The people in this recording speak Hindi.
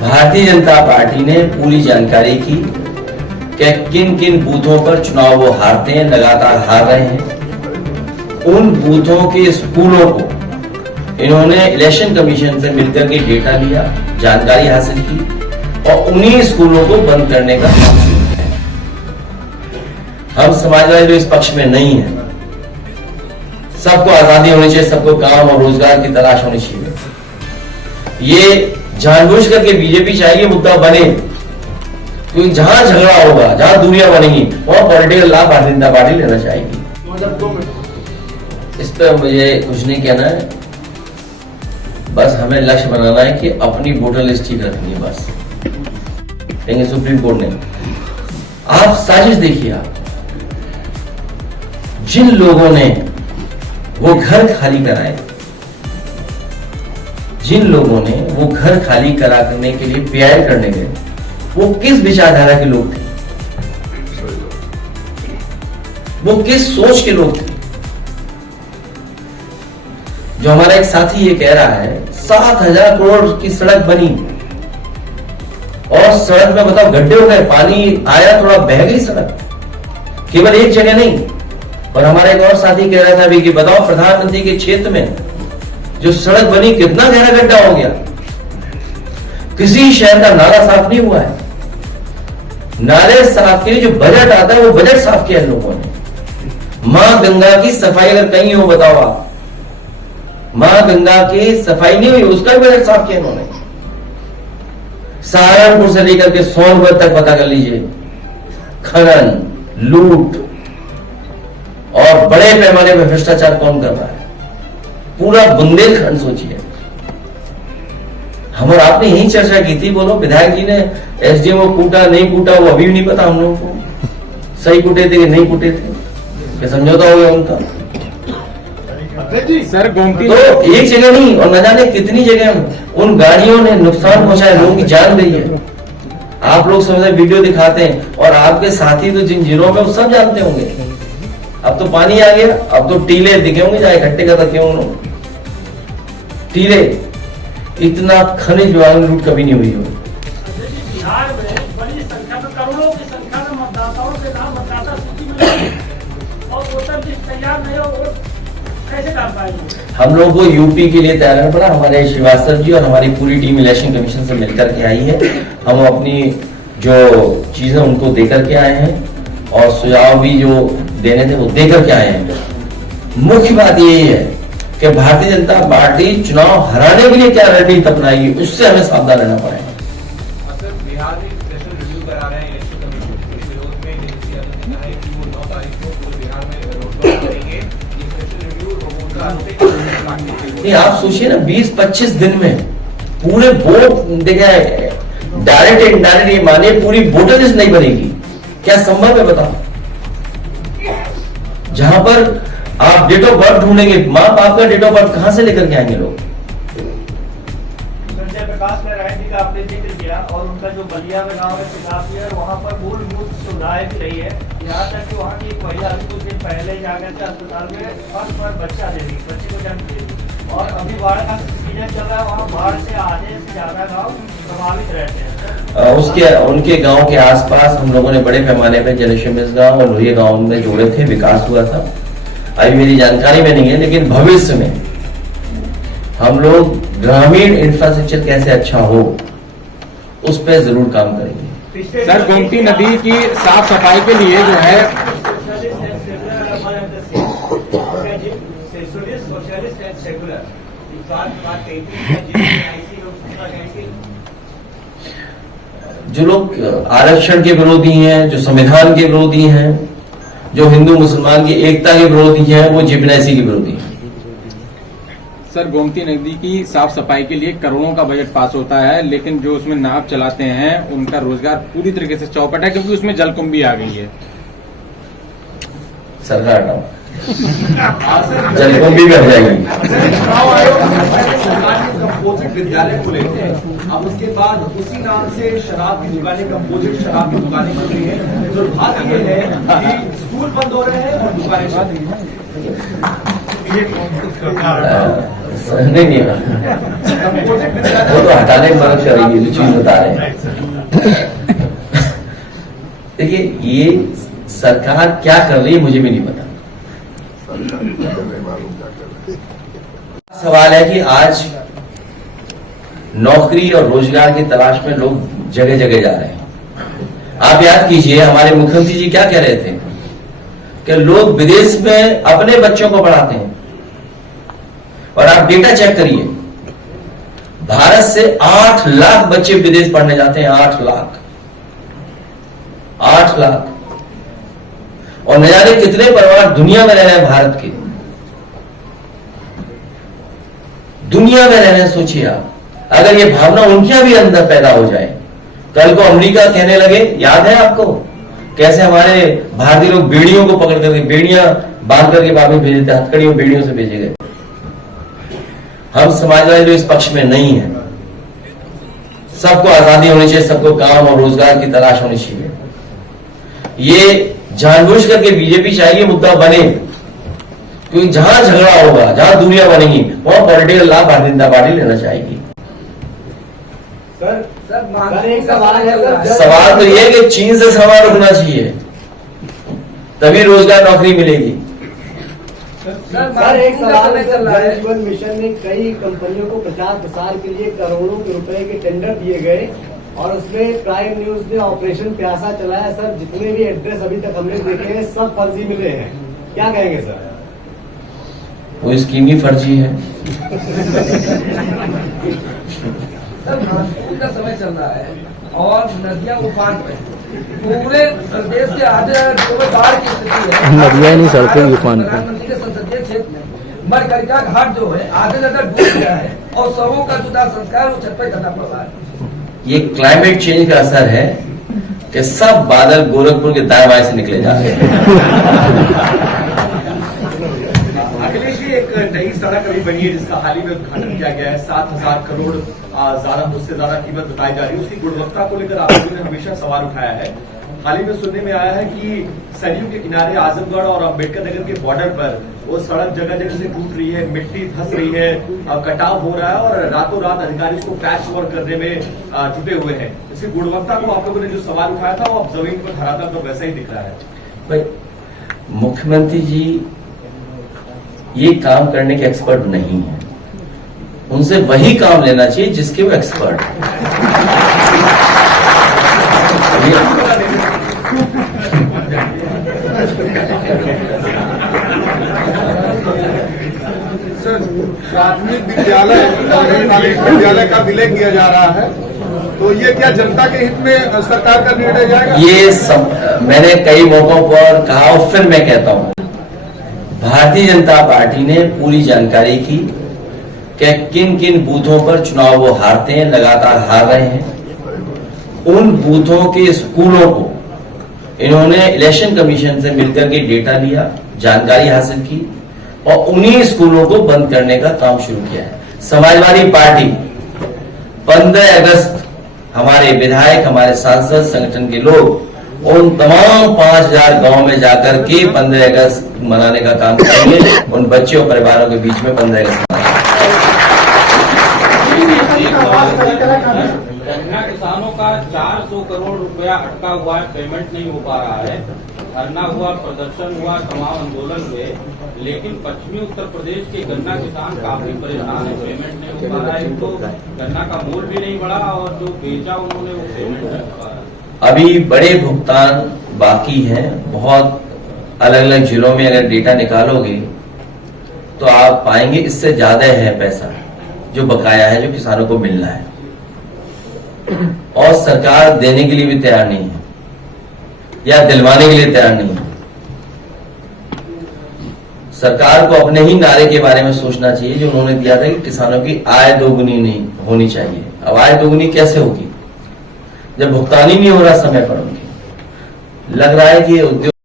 भारतीय जनता पार्टी ने पूरी जानकारी की कि किन किन बूथों पर चुनाव वो हारते हैं, लगातार हार रहे हैं। उन बूथों के स्कूलों को इन्होंने इलेक्शन कमीशन से मिलकर के डेटा लिया, जानकारी हासिल की और उन्हीं स्कूलों को बंद करने का काम शुरू किया। हम समाजवादी इस पक्ष में नहीं है। सबको आजादी होनी चाहिए, सबको काम और रोजगार की तलाश होनी चाहिए। ये जानबूझ करके बीजेपी चाहिए मुद्दा बने, क्योंकि जहां झगड़ा होगा, जहां दूरियां बनेंगी, वहां पॉलिटिकल लाभ भारतीय जनता पार्टी लेना चाहेगी। इस पर मुझे कुछ नहीं कहना है, बस हमें लक्ष्य बनाना है कि अपनी वोटर लिस्ट ठीक रखनी है बस। लेकिन सुप्रीम कोर्ट ने, आप साजिश देखिए, आप जिन लोगों ने वो घर खाली कराए, जिन लोगों ने वो घर खाली करा करने के लिए पीआई करने गए, वो किस विचारधारा के लोग थे, वो किस सोच के लोग थे। जो हमारा एक साथी ये कह रहा है 7,000 करोड़ की सड़क बनी और सड़क में बताओ गड्ढे हो गए, पानी आया, थोड़ा बह गई सड़क, केवल एक जगह नहीं। और हमारा एक और साथी कह रहा था अभी कि बताओ प्रधानमंत्री के क्षेत्र में जो सड़क बनी कितना गहरा गड्ढा हो गया, किसी शहर का नाला साफ नहीं हुआ है। नाले साफ के लिए जो बजट आता है वो बजट साफ किया है लोगों ने। मां गंगा की सफाई अगर कहीं हो बताओ आप, मां गंगा की सफाई नहीं हुई, उसका भी बजट साफ किया इन्होंने। सहारनपुर से लेकर के सोनभद्र तक पता कर लीजिए, खनन, लूट और बड़े पैमाने पर भ्रष्टाचार कौन कर रहा है, पूरा बुंदेलखंड सोचिए। हम और आपने यही चर्चा की थी, बोलो विधायक जी ने एसडीएम को कूटा नहीं कूटा वो अभी भी नहीं पता हम लोगों को, सही कूटे थे कि नहीं कूटे थे, क्या समझौता हो गया उनका। सर गोमती तो एक जगह नहीं और न जाने कितनी जगह उन गाड़ियों ने नुकसान पहुंचाया, लोगों की जान गई है। आप लोग समझे वीडियो दिखाते हैं और आपके साथी तो जिन जिलों में वो सब जानते होंगे। अब तो पानी आ गया, अब तो टीले दिखे होंगे जहां इकट्ठे कर रखे होंगे टीले। इतना खनिज विभाग लूट कभी नहीं हुई हो। बिहार में बड़ी संख्या में, करोड़ों की संख्या में मतदाताओं के नाम मतदाता सूची में और वोटर लिस्ट तैयार नहीं हो, कैसे कर पाएंगे? हम लोग को यूपी के लिए तैयार करना पड़ा। हमारे श्रीवास्तव जी और हमारी पूरी टीम इलेक्शन कमीशन से मिलकर के आई है। हम अपनी जो चीजें उनको देकर के आए हैं और सुझाव भी जो देने थे वो देकर के आए हैं। मुख्य बात यही है कि भारतीय जनता पार्टी चुनाव हराने के लिए क्या रणनीति अपनाएगी, उससे हमें सावधान रहना पड़ेगा। बिहार में स्पेशल रिव्यू करा रहे हैं इलेक्शन कमीशन के विरोध में, जेपी यादव ने कहा है कि वो 9 तारीख को पूरे बिहार में रोड शो करेंगे। ये स्पेशल रिव्यू नहीं, आप सोचिए ना 20-25 दिन में पूरे वोट देखिए, डायरेक्ट इनडायरेक्ट ये मानिए पूरी वोटर लिस्ट नहीं बनेगी, क्या संभव है बताओ। जहां पर आप डेट ऑफ बर्थ ढूंढेंगे, मां बाप का डेट ऑफ बर्थ कहां से लेकर के आएंगे लोग। संजय प्रकाश नारायण जी का आपने जिक्र किया और उनका जो बलिया में गाँव है सिद्धार्थनगर, वहाँ पर मूलभूत सुविधाएं भी रही है। यहाँ तक कि वहाँ की एक महिला अभी कुछ दिन पहले जाकर के अस्पताल में फर्स्ट पर बच्चा दे दी, बच्चे को जन्म दे दी। और अभी बाढ़ का सीजन चल रहा है, वहाँ बाढ़ से आधे से ज्यादा गाँव प्रभावित रहते हैं। उसके उनके गांव के आसपास हम लोगों ने बड़े पैमाने पर जलशमिस गांव और लोहिया गांव में जोड़े थे, विकास हुआ था। अभी मेरी जानकारी में नहीं है, लेकिन भविष्य में हम लोग ग्रामीण इंफ्रास्ट्रक्चर कैसे अच्छा हो उस पर जरूर काम करेंगे। सर गोमती नदी की साफ सफाई के लिए जो है जो लोग आरक्षण के विरोधी हैं, जो संविधान के विरोधी हैं, जो हिंदू मुसलमान की एकता के विरोधी हैं, वो जिम्नेसी के विरोधी हैं। सर गोमती नदी की साफ सफाई के लिए करोड़ों का बजट पास होता है, लेकिन जो उसमें नाव चलाते हैं उनका रोजगार पूरी तरीके से चौपट है, क्योंकि उसमें जलकुंभी आ गई है। सरकार का जलकुंभी भी हट जाएगी। कंपोजिट विद्यालय खुले थे, अब उसके बाद उसी नाम से शराब की दुकानें, कंपोजिट शराब की दुकानें खुल रही है। दुर्भाग्य ये है कि स्कूल बंद हो रहे हैं और दुकानें चल रही हैं। नहीं नहीं वो तो हटाने की मदद करेगी, जो चीज बता रहे हैं। देखिए ये सरकार क्या कर रही है मुझे भी नहीं पता। सवाल है कि आज नौकरी और रोजगार की तलाश में लोग जगह जगह जा रहे हैं। आप याद कीजिए हमारे मुख्यमंत्री जी क्या कह रहे थे कि लोग विदेश में अपने बच्चों को पढ़ाते हैं, और आप डेटा चेक करिए, भारत से 8 लाख बच्चे विदेश पढ़ने जाते हैं। 8 लाख, 8 लाख, और न जाने कितने परिवार दुनिया में रह रहे हैं, भारत के दुनिया में रह रहे हैं। सोचिए आप, अगर ये भावना उनके भी अंदर पैदा हो जाए, कल को अमेरिका कहने लगे, याद है आपको कैसे हमारे भारतीय लोग बेड़ियों को पकड़ करके, बेड़ियां बांध करके वापस भेजे थे, हथकड़ियों बेड़ियों से भेजे गए। हम समाजवादी जो इस पक्ष में नहीं है, सबको आजादी होनी चाहिए, सबको काम और रोजगार की तलाश होनी चाहिए। ये जानबूझ करके बीजेपी चाहिए मुद्दा बने, क्योंकि जहां झगड़ा होगा, जहां दूरियां बनेंगी, वहां पॉलिटिकल लाभ भारतीय जनता पार्टी लेना चाहेगी। सर एक सवाल है सर, सवाल तो यह है कि चीन से सामान रुकना चाहिए, तभी रोजगार नौकरी मिलेगी। सर एक सवाल है सर, जल जीवन मिशन में कई कंपनियों को 50 साल के लिए करोड़ों के रुपए के टेंडर दिए गए, और उसमें प्राइम न्यूज ने ऑपरेशन प्यासा चलाया। सर जितने भी एड्रेस अभी तक हमने देखे हैं सब फर्जी मिले हैं, क्या कहेंगे सर? वो स्कीम ही फर्जी है। सर मानसून का समय चल रहा है और नदियां उफान पे, पूरे प्रदेश के आधे जो बाढ़ की स्थिति है, नदियां नहीं सड़कें उफान पे। प्रधानमंत्री के संसदीय क्षेत्र में मरकरिका घाट जो है आधे नगर डूब गया है, और शवों का जुदा संस्कार वो छत पे करना पड़ रहा है। ये क्लाइमेट चेंज का असर है कि सब बादल गोरखपुर के दाएं बाएं से निकले जा रहे हैं। अखिलेश जी, एक नई सड़क अभी बनी है जिसका हाल ही में उद्घाटन किया गया है, 7,000 करोड़ ज्यादा, उससे ज्यादा कीमत बताई जा रही है। उसकी गुणवत्ता को लेकर आप लोगों ने हमेशा सवाल उठाया है। हाल ही में सुनने में आया है कि सरयू के किनारे आजमगढ़ और अम्बेडकर नगर के बॉर्डर पर वो सड़क जगह जगह से टूट रही है, मिट्टी धंस रही है, कटाव हो रहा है, और रातों रात अधिकारी इसको पैच वर्क करने में जुटे हुए हैं। इसकी गुणवत्ता को आप लोगों ने जो सवाल उठाया था वो अब जमीन पर धरातल तो वैसा ही दिख रहा है। भाई मुख्यमंत्री जी ये काम करने के एक्सपर्ट नहीं है, उनसे वही काम लेना चाहिए जिसके वो एक्सपर्ट है। प्राथमिक विद्यालय विद्यालय का विलय किया जा रहा है, तो ये क्या जनता के हित में सरकार का निर्णय जाएगा? ये मैंने कई मौकों पर कहा और फिर मैं कहता हूं, भारतीय जनता पार्टी ने पूरी जानकारी की कि किन किन बूथों पर चुनाव वो हारते हैं, लगातार हार रहे हैं। उन बूथों के स्कूलों को इन्होंने इलेक्शन कमीशन से मिलकर के डेटा लिया, जानकारी हासिल की, और उन्हीं स्कूलों को बंद करने का काम शुरू किया है। समाजवादी पार्टी 15 अगस्त हमारे विधायक, हमारे सांसद, संगठन के लोग उन तमाम 5,000 गांव में जाकर के 15 अगस्त मनाने का काम करेंगे। उन बच्चों और परिवारों के बीच में 15 अगस्त गन्ना किसानों का 400 करोड़ रुपया अटका हुआ है, पेमेंट नहीं हो पा रहा है। धरना हुआ, प्रदर्शन हुआ, तमाम आंदोलन हुए, लेकिन पश्चिमी उत्तर प्रदेश के गन्ना किसान काफी परेशान है, पेमेंट नहीं हो पा रहा है। तो गन्ना का मूल्य भी नहीं बढ़ा और जो बेचा उन्होंने वो पेमेंट नहीं हो पा रहा। अभी बड़े भुगतान बाकी हैं, बहुत अलग अलग जिलों में अगर डेटा निकालोगे तो आप पाएंगे इससे ज्यादा है पैसा जो बकाया है, जो किसानों को मिलना है, और सरकार देने के लिए भी तैयार नहीं है या दिलवाने के लिए तैयार नहीं है। सरकार को अपने ही नारे के बारे में सोचना चाहिए जो उन्होंने दिया था कि किसानों की आय दोगुनी नहीं होनी चाहिए। अब आय दोगुनी कैसे होगी जब भुगतान ही नहीं हो रहा समय पर उनकी? लग रहा है कि उद्योग